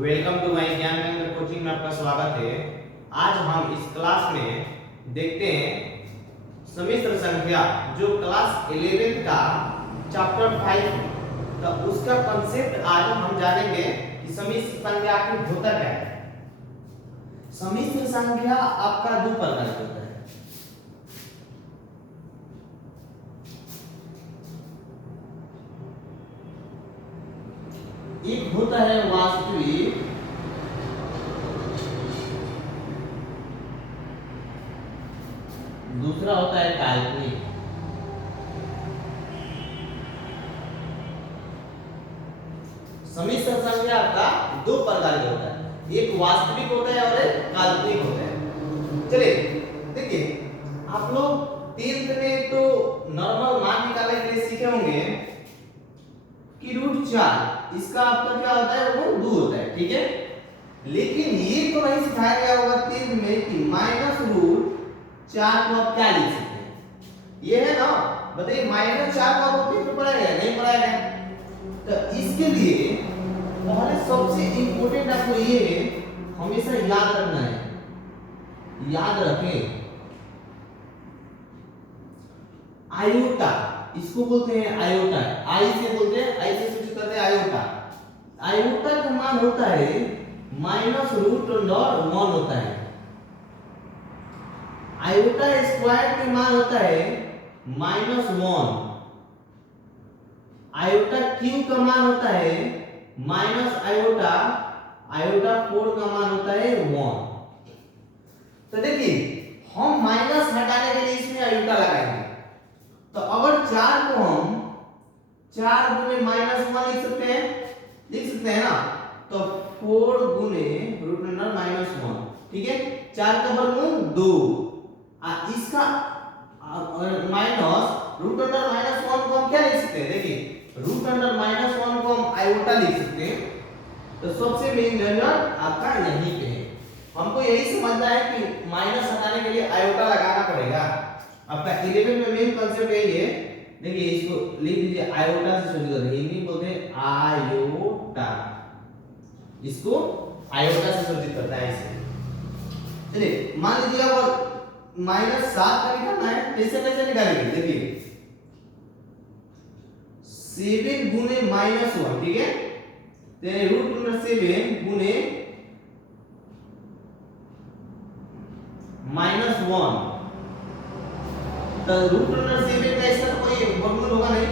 Welcome to my ज्ञान केंद्र coaching में आपका स्वागत है। आज हम इस क्लास में देखते हैं सम्मिश्र संख्या जो क्लास 11th का चैप्टर 5 तो उसका कंसेप्ट आज हम जानेंगे कि सम्मिश्र संख्या आखिर होता क्या है। सम्मिश्र संख्या आपका दो प्रकार की होता है। एक होता है वास्तविक, दूसरा होता है काल्पनिक। सम्मिश्र संख्या आपका दो प्रकार का होता है, एक वास्तविक होता है और एक काल्पनिक होता है। चलिए देखिए, आप लोग 10th में तो नॉर्मल मान निकालने के लिए सीखे होंगे कि √4 इसका आपका क्या होता है, वो 2 होता है, ठीक है। लेकिन ये तो नहीं सिखाया गया होगा 10th में कि -√4 को आप क्या लिख सकते हैं। ये है ना, बताइए -4 को आपको कितना पढ़ाया गया, नहीं पढ़ाया गया। तो इसके लिए पहले सबसे इंपॉर्टेंट आपको ये है, हमेशा याद रखना है, याद रखें आयोटा, इसको बोलते हैं आयोटा, आई से बोलते हैं, आई से सूचित करते हैं आयोटा। आयोटा का मान होता है -√1 होता है। आयोटा स्क्वायर का मान होता है -1। आयोटा क्यूब का मान होता है माइनस आयोटा, आयोटा 4 का मान होता है 1। तो देखिए, हम माइनस हटाने के लिए इसमें आयोटा लगाएंगे। तो अगर 4 को हम 4 गुने -1 लिख सकते हैं ना, तो 4 गुने √1, ठीक है। 4 का वर्गमूल 2, इसका माइनस √1 को हम क्या लिख सकते हैं, देखिए √1 को हम आयोटा लिख सकते हैं। तो सबसे मेन झंझट आपका यहीं पे है, हमको यही समझना है कि माइनस हटाने के लिए आयोटा लगाना पड़ेगा। आपका 11 में मेन कांसेप्ट यही है। देखिए इसको लिख दीजिए, आयोटा से शुरू करें, हिंदी बोलते हैं आयोटा, इसको आयोटा से सूचित करता है ऐसे। चलिए मान लीजिए अब -7 का निकालना है, कैसे कैसे निकालेंगे, देखिए 7 गुने -1, ठीक है। तो √7 गुने -1, तो √7 का इसका कोई वर्गमूल होगा नहीं,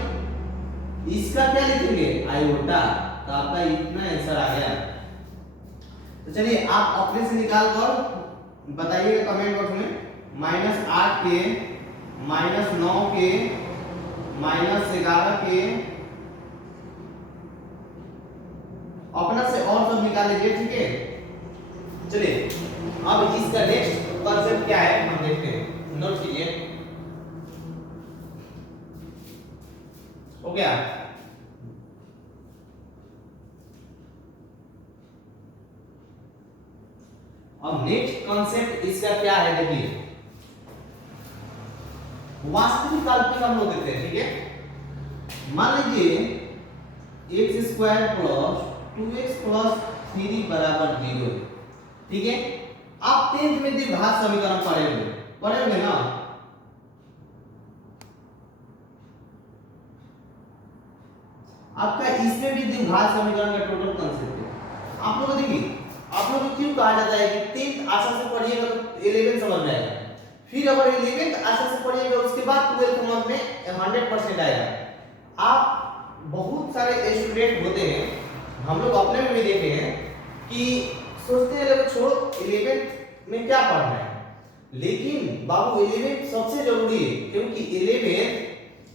इसका क्या लिखेंगे, आयोटा। तो आपका इतना आंसर आ गया। तो चलिए आप अपने से निकाल कर बताइएगा कमेंट बॉक्स में। -8 के, -9 के, -11 के, अपना से और सब निकाल लीजिए, ठीक है। चलिए अब इसका नेक्स्ट कॉन्सेप्ट क्या है हम देखते हैं, नोट कीजिए, हो गया। अब नेक्स्ट कॉन्सेप्ट इसका क्या है, देखिए वास्तविक काल्पनिक हम लोग देखते हैं, ठीक है। मान लीजिए x² + 2x + 3 = 0, ठीक है। आप 10th में द्विघात समीकरण पढ़ेंगे ना, आपका इसमें भी द्विघात समीकरण का टोटल कांसेप्ट है। आप लोग देखिए, आप लोग को क्यों कहा जाता है कि 10th आशा से पढ़िएगा तो 11th समझ में आएगा, फिर अगर 11th आशा से पढ़िएगा उसके बाद 12th समझ में 100% आएगा। आप बहुत सारे स्टूडेंट होते हैं, हम लोग अपने में भी देखे हैं कि सोचते हैं लोग छोड़ो 11th में क्या पढ़ना है, लेकिन बाबू 11th सबसे जरूरी है, क्योंकि 11th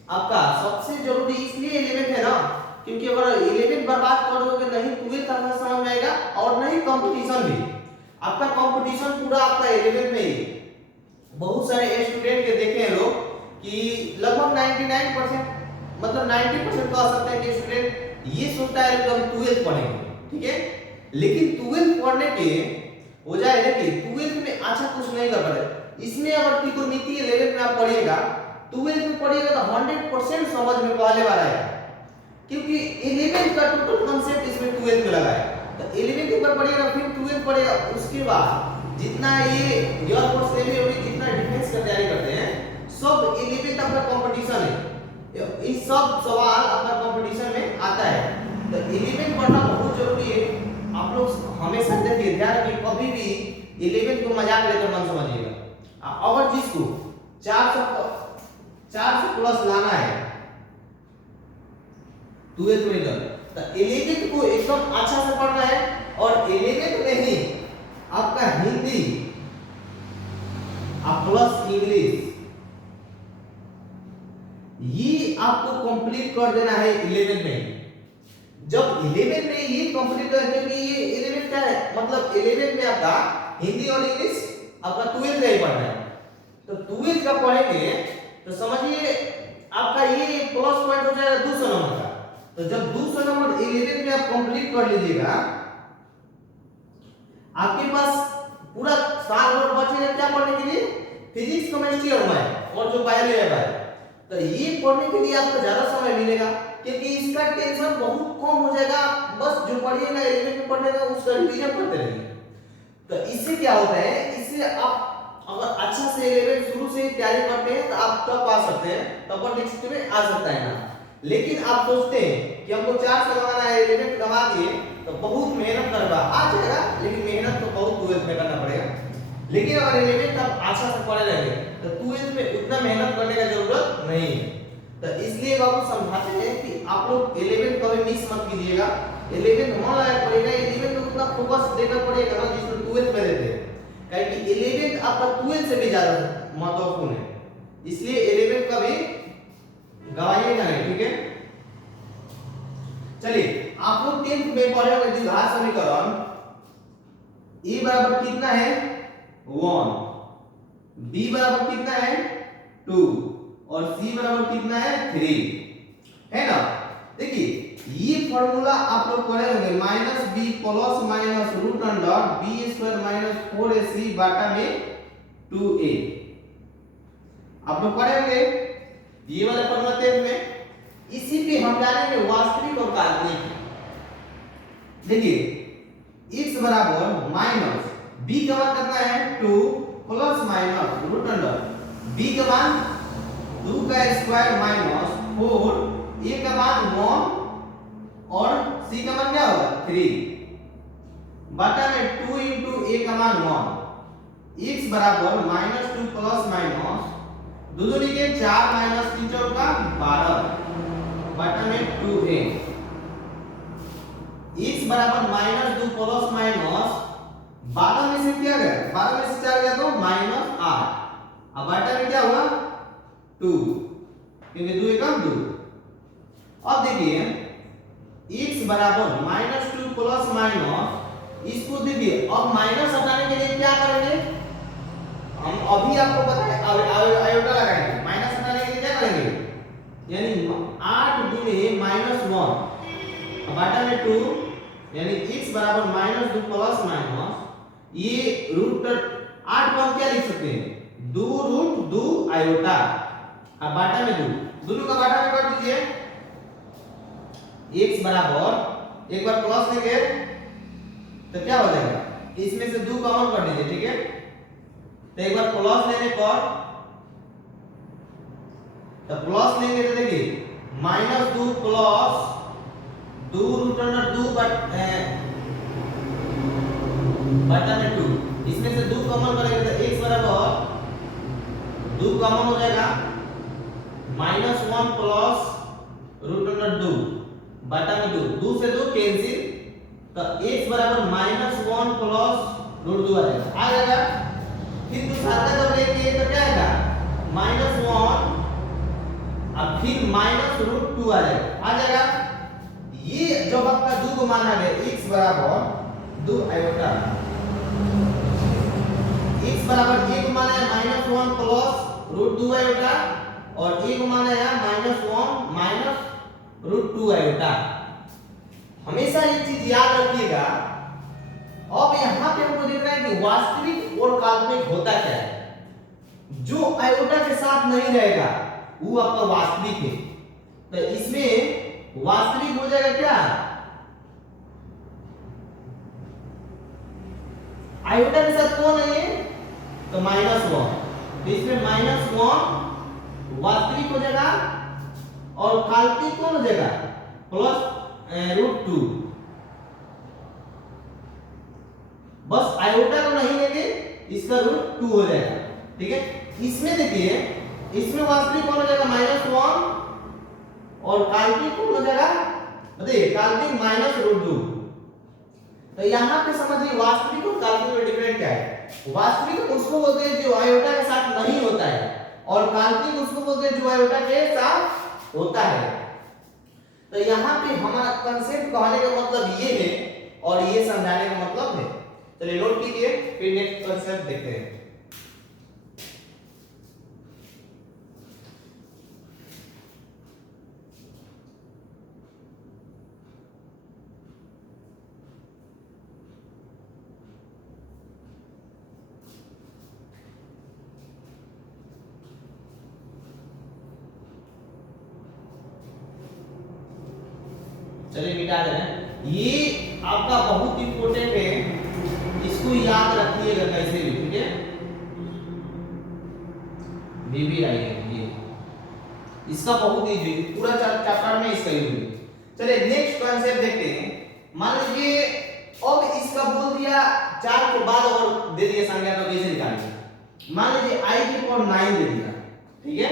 आपका सबसे जरूरी इसलिए 11th है ना, क्योंकि अगर 11th बर्बाद कर दोगे नहीं 12th आना समझ में आएगा, और नहीं कंपटीशन भी, आपका कंपटीशन पूरा आपका 11th में ही। बहुत सारे स्टूडेंट के देखे हैं लोग कि लगभग 99% मतलब 90% कह सकते हैं कि स्टूडेंट ये सोचता है कि हम 12th पढ़ेंगे, ठीक है। लेकिन 12th पढ़ने के हो जाए कि 12th में अच्छा कुछ नहीं कर पाए, इसमें अगर त्रिकोणमिति 11th में आप पढ़िएगा, 12th में पढ़िएगा तो 100% समझ में पहले बार आएगा। क्योंकि 11th का टोटल कॉन्सेप्ट इसमें 12th में लगा है। तो 11th एक बार पढ़ेगा, फिर 12th पढ़ेगा, उसके बाद जितना ये एयरफोर्स नेवी होगी, जितना डिफेंस का तैयारी करते हैं, सब 11th आपका कंपटीशन है। ये सब सवाल आपका कंपटीशन में आता है। तो 11th पढ़ना बहुत जरूरी है। आप लोग हमेशा देखिए, ध्यान रखिए, कभी भी 11th को मजाक लेकर मत समझिएगा। अगर जिसको 400 प्लस लाना है 12th में इधर, तो 11th को एकदम अच्छा से पढ़ना है। और 11th में ही आपका हिंदी प्लस इंग्लिश ये आपको कंप्लीट कर देना है 11th में। जब 11th में ये कंप्लीट कर, क्योंकि ये 11th क्या है, मतलब 11th में आपका हिंदी और इंग्लिश आपका 12th का ही पढ़ना है। तो 12th का पढ़ेंगे तो समझिए आपका ये प्लस पॉइंट हो जाएगा 200 नंबर का। तो जब 200 नंबर 11th में आप कंप्लीट कर लीजिएगा, आपके पास पूरा साल भर बचेगा क्या पढ़ने के लिए, फिजिक्स, केमिस्ट्री और मैथ, और जो बायो है। तो ये पढ़ने के लिए आपको ज्यादा समय मिलेगा, क्योंकि इसका टेंशन बहुत कम हो जाएगा। बस जो पढ़िएगा 11th में पढ़ने का उसका रिवीजन करते रहिए। तो इससे क्या होता है, इससे आप अगर अच्छा से 11th शुरू से ही तैयारी करते हैं तो आप तब पा सकते हैं, तब पर लिस्ट में आ सकता है ना। लेकिन आप सोचते हैं कि हमको 400 लगाना है, 11th गवा दिए तो बहुत मेहनत करना आ जाएगा, लेकिन मेहनत तो बहुत 12th में करना पड़ेगा। लेकिन अगर 11th आप अच्छा से पढ़े रहेंगे तो 12th में उतना मेहनत करने का जरूरत नहीं है। तो इसलिए बाबू समझाते हैं कि आप लोग 11th कभी मिस मत कीजिएगा। 11th मन लगा पड़ेगा, 11th में उतना फोकस देना पड़ेगा ना जिसमें 12th में देते हैं, क्योंकि 11th आपका 12th से भी ज्यादा महत्वपूर्ण है। इसलिए 11th का भी गवाइएगा नहीं, ठीक है। चलिए आप लोग 10th में पढ़े होंगे द्विघात समीकरण। ए बराबर कितना है 1, बी बराबर कितना है 2 और सी बराबर कितना है 3, है ना। देखिए ये फार्मूला आप लोग पढ़े होंगे, minus b plus minus root under b square minus 4ac बटा में 2a, आप लोग पढ़े होंगे ये वाला फार्मूला 10th में। इसी पे हम जानेंगे वास्तविक और काल्पनिक। देखिए x बराबर माइनस b का मान कितना है 2 plus minus root under b का मान 2 का स्क्वायर माइनस 4, a का मान 1 और c का मान क्या होगा 3 बटा में 2 into a का मान 1। x बराबर माइनस 2 प्लस माइनस दो दो लिखे 4 माइनस 3 चौका 12 बटा में 2a। x बराबर माइनस 2 प्लस माइनस 12 में से क्या गया, 12 में से 4 गया तो माइनस 8, अब बटा में क्या हुआ 2, क्योंकि 2 एकम 2। अब देखिए x बराबर माइनस 2 प्लस माइनस, इसको देखिए अब माइनस हटाने के लिए क्या करेंगे, हम अभी आपको पता है आयोटा लगाएंगे। माइनस हटाने के लिए क्या करेंगे, यानी 8 गुने माइनस 1 बटा में 2, यानी x बराबर माइनस 2 प्लस माइनस ये रूट 8 को हम क्या लिख सकते हैं 2 रूट 2 आयोटा, अब बाटा में 2, दोनों का बाटा में कर दीजिए। x बराबर एक बार प्लस लेंगे तो क्या हो जाएगा, इसमें से 2 कॉमन कर दीजिए, ठीक है। तो एक बार प्लस लेने पर तो प्लस लेंगे तो देखिए माइनस 2 प्लस 2 रूट अंडर 2 बटा में 2, इसमें से 2 कॉमन करेंगे तो x बराबर 2 कॉमन हो जाएगा माइनस 1 प्लस रूट अंडर 2 बटा में 2, 2 से 2 कैंसिल, तो x बराबर माइनस 1 प्लस रूट 2 आ जाएगा। फिर दूसरा जब लेंगे तो क्या आएगा माइनस 1, अब फिर माइनस रूट 2 आ जाएगा। ये जब आपका 2 को माना गया x बराबर 2 आयोटा, x बराबर a को माना है माइनस 1 प्लस रूट 2 आयोटा और a को माना है माइनस 1 माइनस रूट 2 आयोटा। हमेशा एक चीज याद रखिएगा। अब यहाँ पे हमको दिख रहा है कि वास्तविक और काल्पनिक होता क्या है। जो आयोटा के साथ नहीं रहेगा वो आपका वास्तविक है। तो इसमें वास्तविक हो जाएगा क्या, आयोटा के साथ कौन है ये, तो -1, तो इसमें -1 वास्तविक हो जाएगा और काल्पनिक कौन हो जाएगा, +√2। बस आयोटा को नहीं लेंगे, इसका √2 हो जाएगा, ठीक है। इसमें देखिए, इसमें वास्तविक कौन हो जाएगा -1 और काल्पनिक कौन हो जाएगा, बताइए, काल्पनिक -√2। तो यहाँ पे समझिए वास्तविक और काल्पनिक में डिफरेंट क्या है। वास्तविक उसको बोलते हैं जो आयोटा के साथ नहीं होता है, और काल्पनिक उसको बोलते हैं जो आयोटा के साथ होता है। तो यहाँ पे हमारा कंसेप्ट कहने का मतलब ये है और ये समझाने का मतलब है। चलिए नोट कीजिए, फिर नेक्स्ट कंसेप्ट देखते हैं। चलिए मिटा दे रहे हैं, ये आपका बहुत इंपॉर्टेंट है, इसको याद रखिएगा कैसे भी, ठीक है। बीबी आई है ये, इसका बहुत इजी, पूरा चैप्टर में इसका यूज है। चलिए नेक्स्ट कांसेप्ट देखते हैं। मान लीजिए अब इसका बोल दिया 4 के बाद और दे दिया संख्या, तो कैसे निकालेंगे। मान लीजिए i की पावर 9 दे दिया, ठीक है,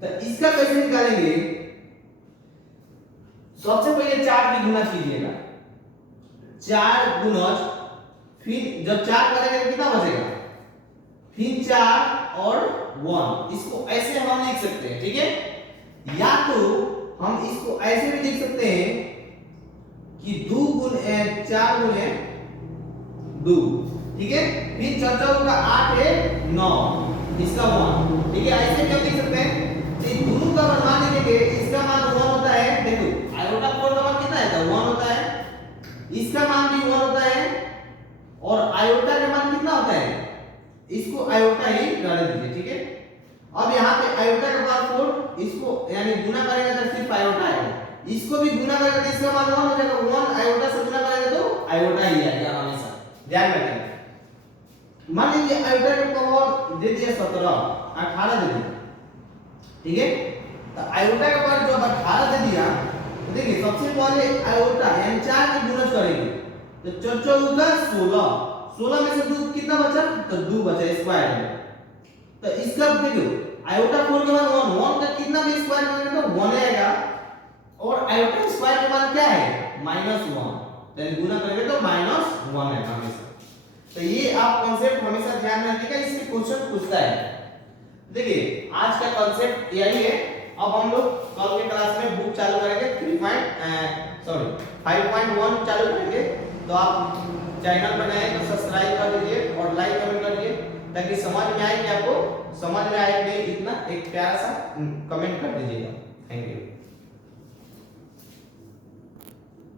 तो इसका कैसे निकालेंगे। सबसे पहले 4 की गुना कीजिएगा, 4 गुणज, फिर जब 4 करेंगे तो कितना बचेगा, फिर 4 और 1। इसको ऐसे हम लिख सकते हैं, ठीक है। या तो हम इसको ऐसे भी लिख सकते हैं कि 4 गुने 2, ठीक है, फिर 4 का 8 है 9, इसका 1, ठीक है। ऐसे क्यों लिख सकते हैं, ये दोनों का मान लीजिए, इसका मान 1 होता है, देखो आयोटा 4 का मान कितना है, 1 होता है, इसका मान भी 1 होता है, और आयोटा का मान कितना होता है, इसको आयोटा ही डाल दीजिए, ठीक है। अब यहाँ पे आयोटा का मान 4, इसको यानी गुना करेंगे तो सिर्फ आयोटा आएगा, इसको भी गुना करेंगे तो इसका मान 1 हो जाएगा, 1 आयोटा से गुना करेंगे तो आयोटा ही आएगा, हमेशा ध्यान रखें। मान लीजिए आयोटा का पावर दे दिया 17, 18 दे दिया, ठीक है। तो आयोटा का पावर जब 18 दे दिया, तो देखिए सबसे पहले आयोटा यानी 4 की गुणज करेंगे, तो 4 का 16, 16 में से 2 कितना बचा, तो 2 बचा स्क्वायर में। तो इसका देखो आयोटा 4 के बाद 1 का कितना भी स्क्वायर करेंगे तो 1 आएगा, और आयोटा स्क्वायर के बाद क्या है, -1, यानी गुना करेंगे तो -1 है हमेशा। तो ये आप कांसेप्ट हमेशा ध्यान में रखिएगा, इससे क्वेश्चन पूछता है। देखिए आज का कांसेप्ट यही है। अब हम लोग कल के क्लास में बुक चालू करेंगे 5.1 चालू करेंगे। तो आप चैनल पर नए तो सब्सक्राइब कर दीजिए और लाइक कमेंट कर दीजिए, ताकि समझ में आए कि आपको समझ में आए कि नहीं, इतना एक प्यारा सा कमेंट कर दीजिएगा। Thank you.